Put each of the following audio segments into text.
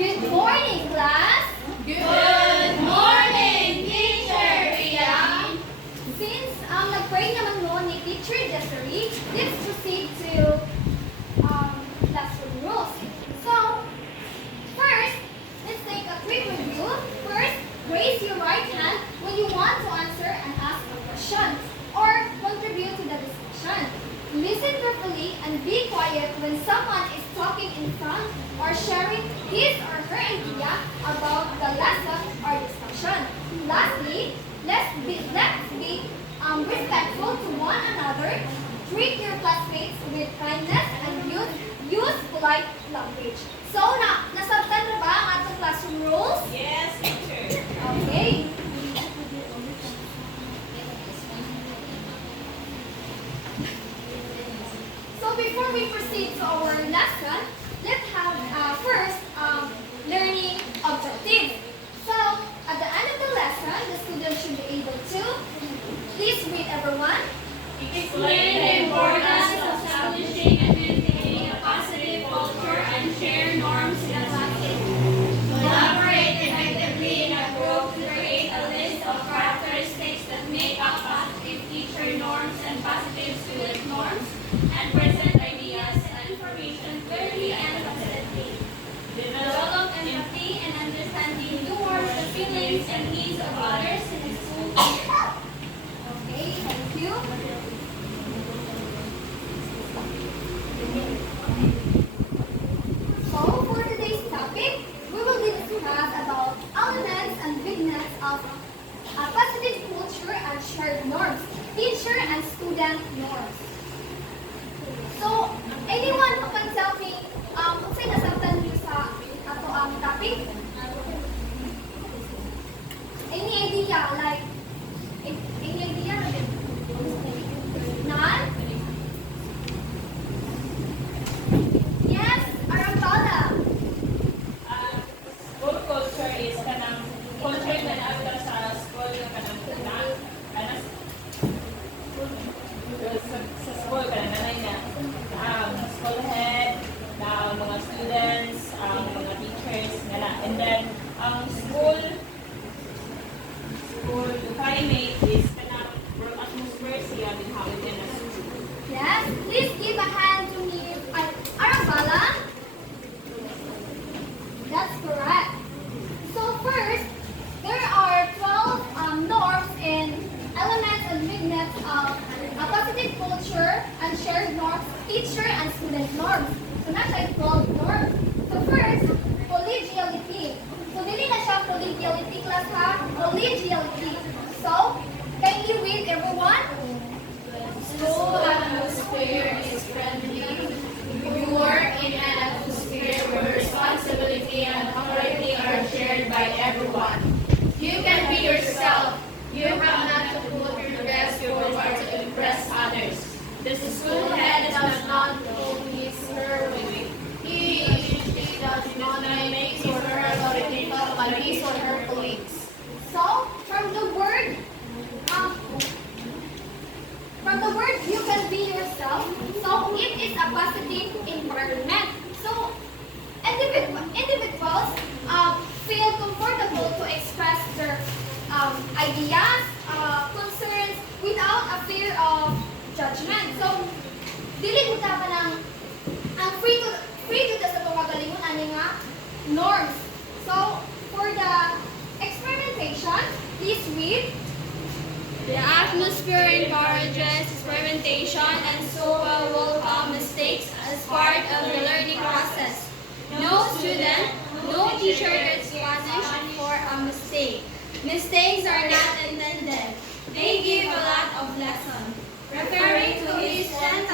Good morning, class. Good morning, Teacher Ria. Since nag-pray naman mo ni Teacher Desiree, let's proceed to classroom rules. So, first, let's take a quick review. First, raise your right hand when you want to answer and ask a question or contribute to the discussion. Listen carefully and be quiet when someone is talking in front or sharing his or her idea about the lesson or discussion. Lastly, let's be respectful to one another. Treat your classmates with kindness and use polite language. So, nasabtan na ba ang atong classroom rules? Yes, teacher. Okay. So before we proceed to our lesson, let's have first learning objective. So at the end of the lesson, the students should be able to please read everyone. Explain the importance of establishing and maintaining a positive culture and share norms in a classroom. Collaborate effectively in a group to create a list of characteristics that make up positive teacher norms and positive student norms, and present ideas and information clearly and confidently. Develop empathy and understanding towards the feelings and needs of others in the school. Okay, thank you. So for today's topic, we will discuss about elements and weakness of a positive culture and shared norms, teacher and student norms. So, anyone who can tell me kung sa'yo nasabtan niyo sa ato ang topic? Any idea? Like, any idea? None? Yes, Arambala. School culture is kanang culture na naabot sa school yung kanang kanang sa school kanang nanay na school head, mga students, mga teachers nila, and then ang school climate is kanang work atmosphere siya ginhawid din na school. Yes, please give a hand to me. Arambala. That's correct. So first, there are 12 norms and elements and weakness of a positive culture and shared norms, teacher and student norms. So nasa 12 norms. So first, collegiality. So dili na siya collegiality class ha, collegiality. So, can you read everyone? School atmosphere is friendly. You work in an atmosphere where responsibility and authority are shared by everyone. You can be yourself. You have not to put your best forward to impress others. The school head does not hold his her with she does not make or her authority felt by his or her colleagues. So, from the word, you can be yourself. So, it is a positive environment. So, individuals feel comfortable to express their ideas, concerns without a fear of judgment. So, dili buta pa ng ang free to sa itong magalingon ani nga norms. So, for the experimentation, please read. The atmosphere encourages experimentation and so will welcome mistakes as part of the learning process. No student, no teacher gets punished for a mistake. Mistakes are not intended. They give a lot of lesson. Referring to his 10,000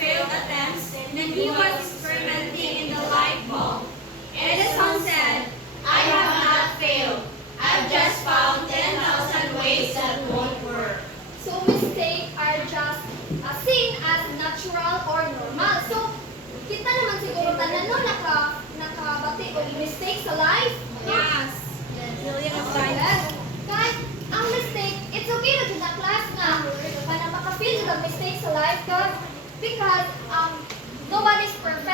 failed attempts when he was experimenting in the light bulb, Edison said, "I have not failed. I've just found 10,000 ways that won't work." So, mistakes are just seen as natural or normal. So, kita naman siguro tanan no nakabati o mistake sa life. Yes. Million of times. Yes. Kahit ang mistake, it's okay na dun na class nga. Para makafeel yung mistake sa life because nobody's perfect.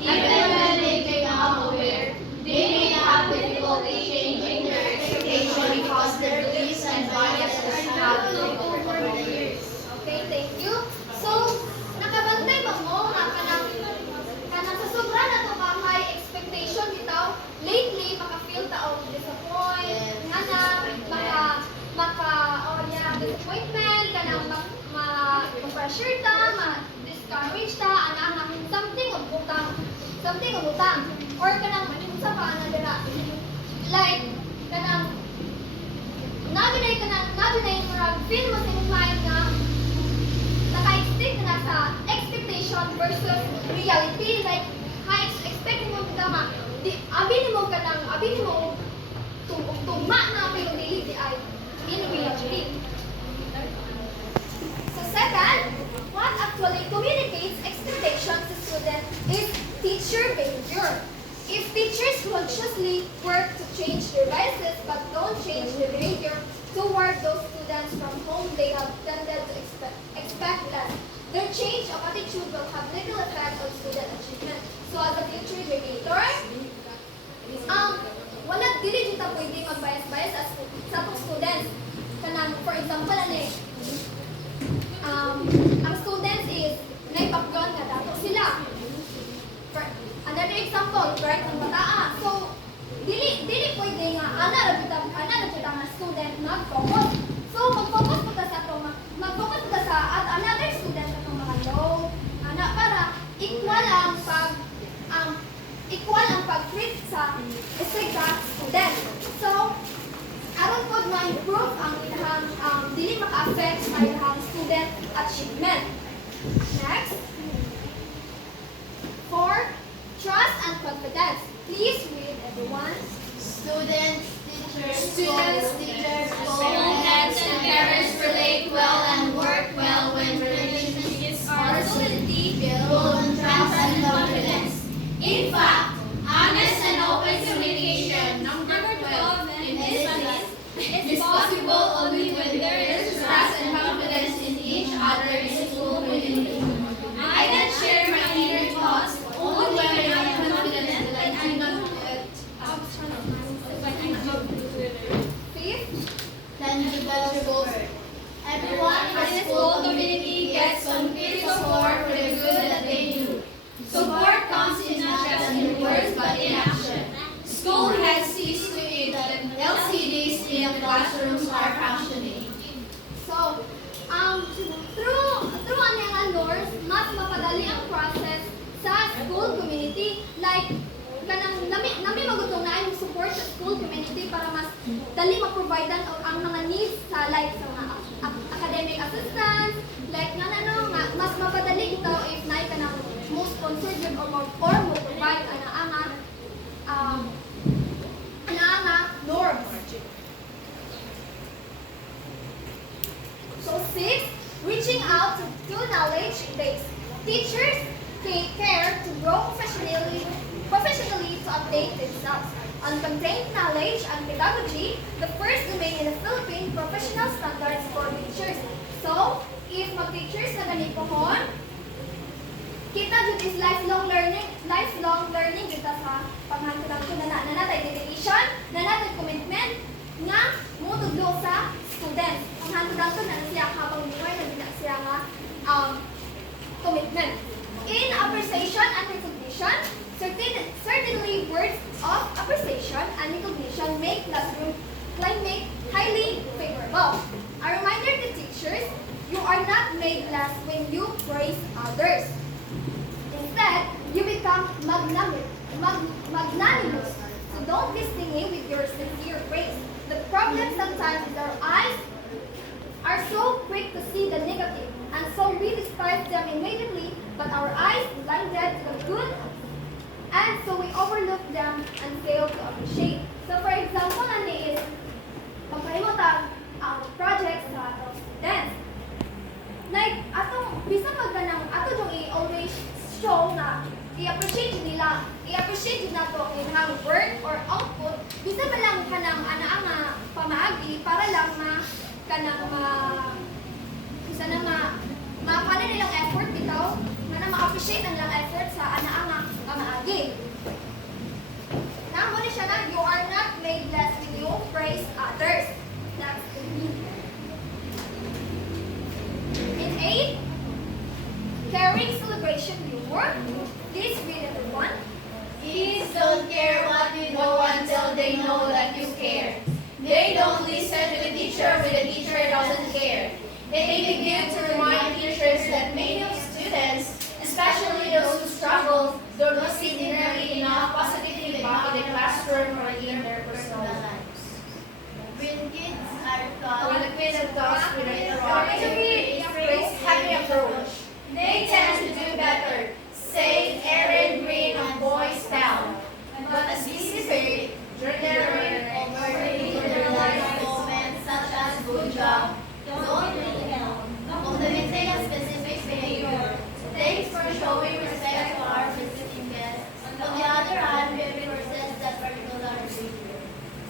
Even when they become aware, they may have difficulty changing their expectation because their beliefs and biases have developed over the years. Okay, thank you. So, nakabantay ba mo nga kanang sa sobra na to ka high expectation bitaw lately maka-feel ta og disappoint, disappointment kanang ma-pressure ta, ma-discourage ta, ana something og utang or kanang unsa pa ana dira like kanang nabi murag feel mo sa imong mind nga naka-stick na sa expectation versus reality. Like, expect mo ka ma, abi ni mo tugma na pero dili di ay in reality. So second, what actually communicates expectations to students is teacher behavior. If teachers consciously work to change their biases but don't change their behavior toward those students from whom they have tended to expect less, their change of attitude will have little effect on student achievement. So as a future educator, wala dili kita pwede mag-bias as sa atong students. Kanang for example ang students is may background nga dato sila. For another example, right ang bataa. So dili pwede nga ana ra kita nga student mag-focus. So mag-focus po ta sa atong mag-focus po ta sa at another student atong mga low ana para equal ang pag-treat sa exact student. So aron pod ma-improve ang ilahang dili maka-affect sa ilahang student achievement. Next, 4. Trust and confidence. Please read, everyone. Students, teachers, Students and parents relate well and work well when relationships are solidly built on trust and confidence. In fact, honest and open communication, number 12 in this list, is possible only when there is trust and confidence in each other in the school community. I can share my inner thoughts only when I am confident that I'm not Fifth, tangible. Everyone in the school community gets some peer support for the good that they do. Support comes in not just in words but in action. School has ceased to eat and LCDs in the classrooms are functioning. so through ang nga Norms, mas mapadali ang process sa school community. Like kanang nami magutong na yung support sa school community para mas dali ma-providean ang mga needs sa like sa mga academic assistance, like nga mas mapadali ito if na kanang most sponsored or mo provide ana norms. So 6, reaching out to knowledge base. Teachers take care to grow professionally to update themselves. On contained knowledge and pedagogy, the first domain in the Philippine professional standards for teachers. So, if mag-teachers na ganipon, kita jud is lifelong learning kita sa panghantunan na natay dedication, na natay commitment nga mutudlo sa students. Panghantunan na siya habang buhay na siya nga commitment. In appreciation and recognition, certainly words of appreciation and recognition make classroom climate highly favorable. A reminder to teachers, you are not made less when you praise others. Instead, you become magnanimous. So don't be stingy with your sincere praise. The problem sometimes is our eyes are so quick to see the negative, and so we despise them immediately, but our eyes blinded to the good, and so we overlook them and fail to appreciate. So for example, ani is pagkalimutan ang project sa atong students. Like, bisa magkanang, yung i-always show na i-appreciate nila to ilang work or output, bisa ba lang kanang ana pamaagi para lang bisa na mapala nilang effort bitaw, na ma-appreciate ang ilang effort sa ana pamaagi. trade less with you, praise others. That's the meaning. In 8, caring celebration humor. Please read everyone. Kids don't care what you know until they know that you care. They don't listen to the teacher when the teacher doesn't care. They begin to remind teachers that many of students, especially those who struggle, don't receive nearly enough positive feedback in the classroom or in their personal lives. When kids are taught When the kids are taught with a proactive, happy approach, they tend to do better. Say Aaron Green of Boys Town. But as busy spirit, journeyman, overly generalized moments such as good job don't really help. Complimenting a specific behavior. Thanks for showing respect to our visiting guests. On the other hand, we reinforces that particular behavior.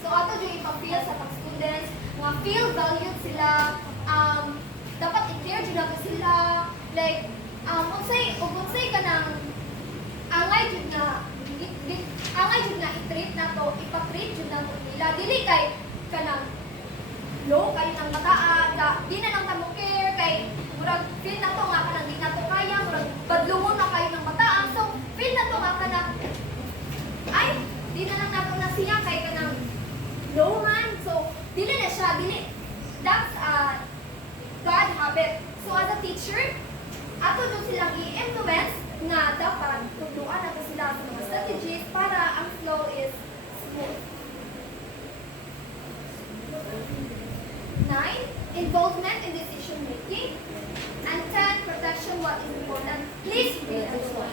So ato yung ipa-feel sa mga students, mga feel valued sila, dapat i-clear jud nato sila, like, unsay ka nang angay jud na i-treat nato, ipa-treat jud nato nila, dili kay kanang low kayo ng bataan, di na lang tamo care, kay murag feel nato nga kanang di nato kaya, murag badlungon na kayo ng bataan, so feel nato nga kanang ay, di na lang nato na siya kay kanang low man. So, dili na siya, that's a bad habit. So, as a teacher, ato doon silang i-influence na dapat tunduan nato sila sa mga strategies para ang flow is smooth. 9, involvement in decision making. And 10, protection what is important. Please read everyone.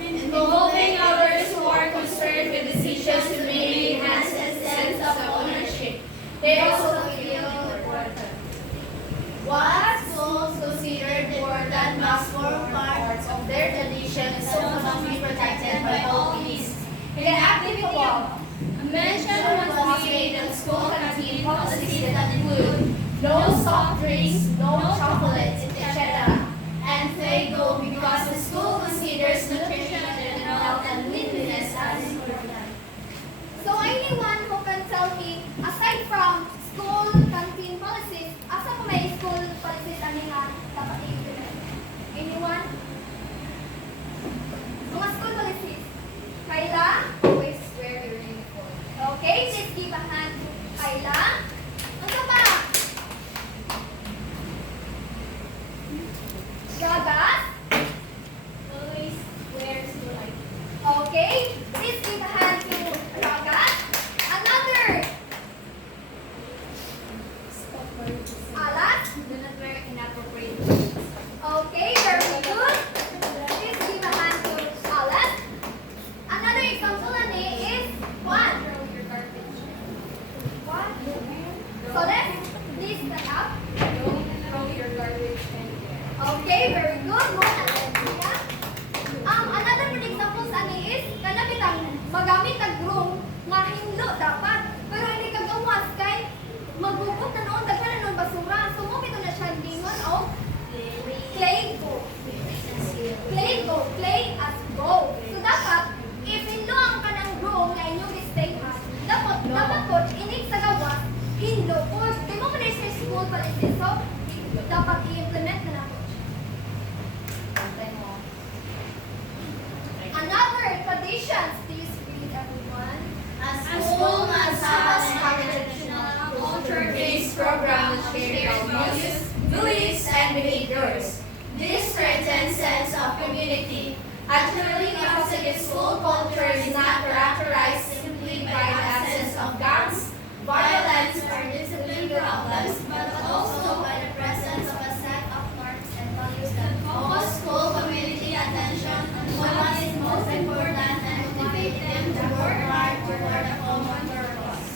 involving others who are concerned with decisions to really enhance a sense of ownership. They also feel important. What schools considered important must form part of their tradition so must be protected by all means. In the active above, a mention must be made of school canteen policies that include no soft drinks, no chocolates, etc. And they go because the school considers nutrition and health and cleanliness as important. So, anyone who can tell me, aside from school canteen policies, asa pa may school policies ani nga dapat i-implement? Anyone? Mga school policies. Kayla? Always wear your uniform. Okay, please give a hand to Kayla. Ano pa? Gagas? Always wear school ID. Okay, please give a hand to Gagas. Another. Alas? Do not wear inappropriate clothes. Okay, very good. Please give a hand to Alas. Another example is Juan. Throw your garbage. Juan. So let's list that up. Don't throw your garbage anywhere. Okay, very good. Mona and Tia. Another good example is kanabitang magamit ang broom nga hinlo dapat. Pero hindi ka gawas kay magbubot na noon daghan na noon basura. So mo bito na siya lingon o clay go. Clay as go. So dapat if hinlo ang kanang broom nga inyong mistake ha, dapat po inig sa gawas hinlo po. Kay mo man sa school policy. So dapat i-implement na nato. Another traditions, please read everyone. A A school must have a traditional culture-based program to share values, beliefs, and behaviors. This strengthens sense of community. A truly positive school culture is not characterized simply by the absence of gangs, violence, or discipline problems, but also by the presence of a set of norms and values that focus school community attention on what is most important and motivate them to work hard toward a common purpose.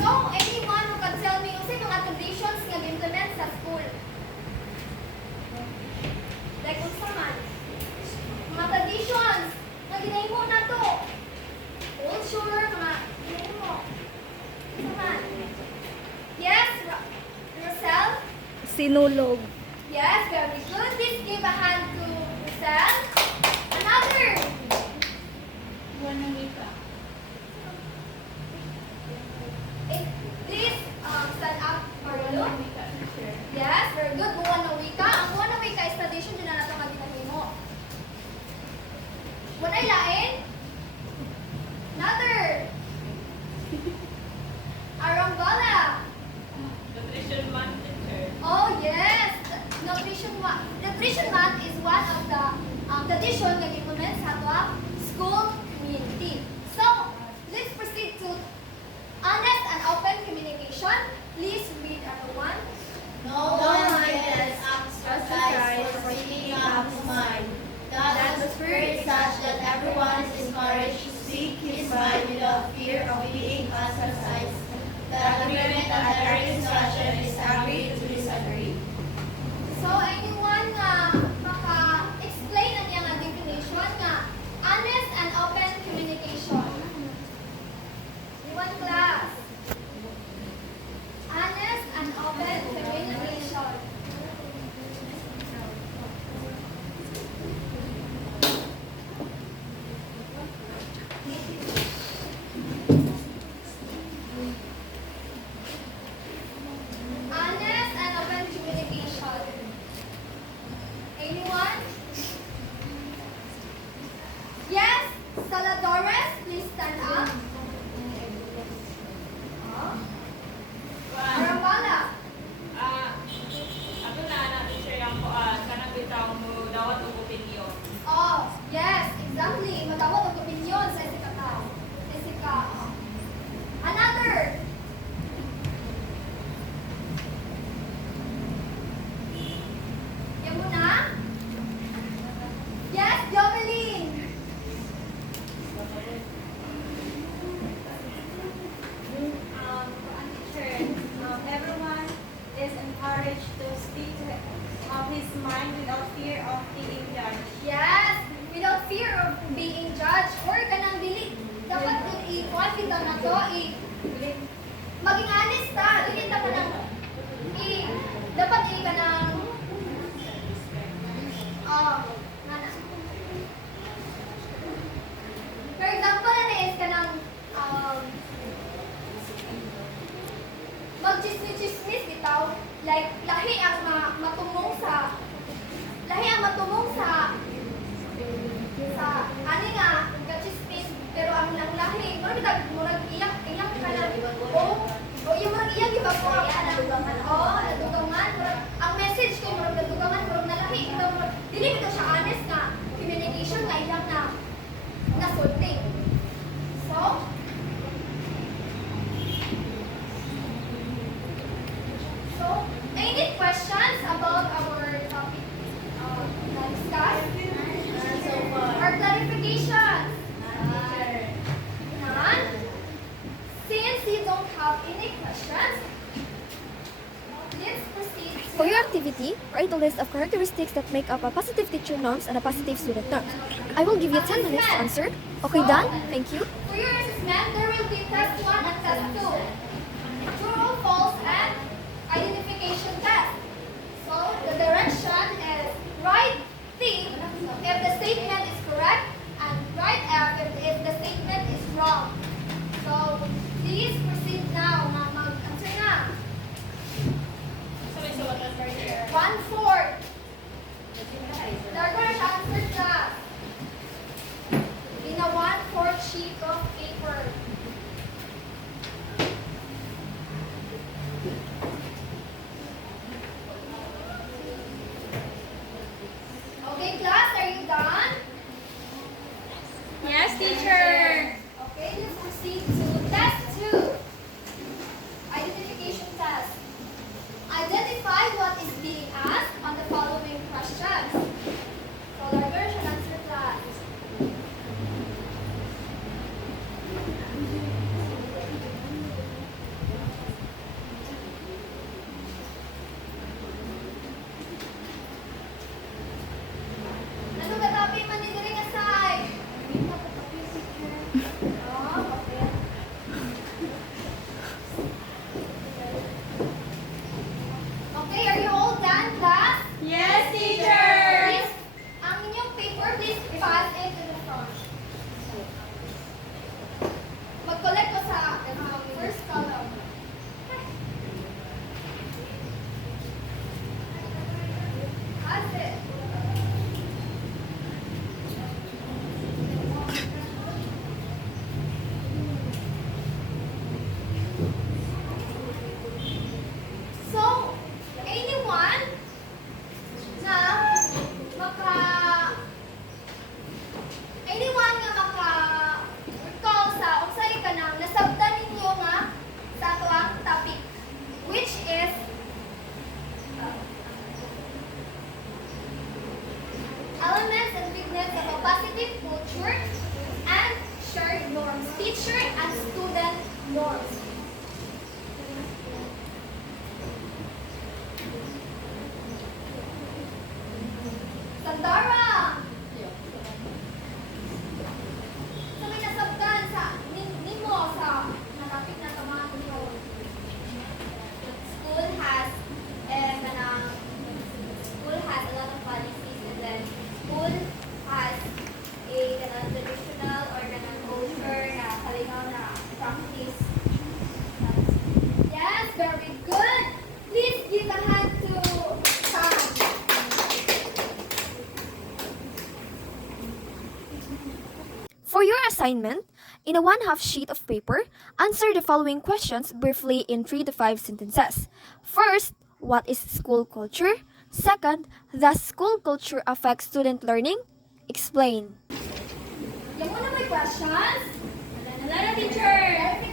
So, anyone who can tell me unsay mga traditions nga implement sa school? Like unsa man? Mga traditions nga ginahimo nato. Culture, mga ginahimo. Unsa man? Yes, Rosel? Sinulog. Yes, very good. Please give a hand to Rosel. Another. Juanita. that their discussion is agree to disagree. So, anyone nga maka-explain na niya nga definition nga honest and open communication? Anyone class? Honest and open communication. Honest and open communication. Anyone? Yes, Saladores, please stand up. Arambala. Ato na natin siya yung kanang bitaw mo dawat og opinion. Oh, yes, exactly. Matawag ang opinion sa isika tao. Isika. Another. Yan muna. Yes, Jovelyn. Everyone is encouraged to speak of his mind without fear of being judged. Yes, without fear of being judged or kanang dili. Dapat i-kuan kita na to, maging honest ta. Dili ta kanang dapat kanang nana. For example, na is kanang mag-chismis bitaw, like lahi ang matumong sa ani nga ga-chismis, pero ang lahi murag iyak ka na o yung murag iyak iba ko nadugangan murag ang message kay murag nadugangan murag nalahi ito murag dili bitaw siya honest nga communication nga ilang na nasulti. So, any questions about our topic na discussed? Or clarifications? None? Since you don't have any questions, let's proceed to... For your activity, write a list of characteristics that make up a positive teacher norms and a positive student norms. I will give you 10 minutes to answer. Okay, done? Thank you. For your assessment, there will be test 1 and test 2. True or false and identification test. So, the direction is write T if the statement is correct and write F if the statement is wrong. So, please proceed now. Mag-answer na. Sabi sa what was right there. 1/4. Dargar siya answer class. In a 1/4 sheet of paper. Okay, class, are you done? Yes, teacher. Okay, let's proceed to test 2. Identification test. Identify what is being asked on the following questions. So, Dargar should answer class. Ano ba tabi man ni diri nga side? Oh, okay. Okay, are you all done, class? Yes, teacher. Please, ang inyong paper, please pass it to the front. Mag-collect ko sa first column. Pass it. So, anyone na recall sa unsay kanang nasabtan ninyo nga sa ato ang topic, which is elements and weakness of a positive culture and shared norms, teacher and student norms. For your assignment, in a 1/2 sheet of paper, answer the following questions briefly in 3 to 5 sentences. First, what is school culture? Second, does school culture affect student learning? Explain. Yung una may questions? Wala na, teacher!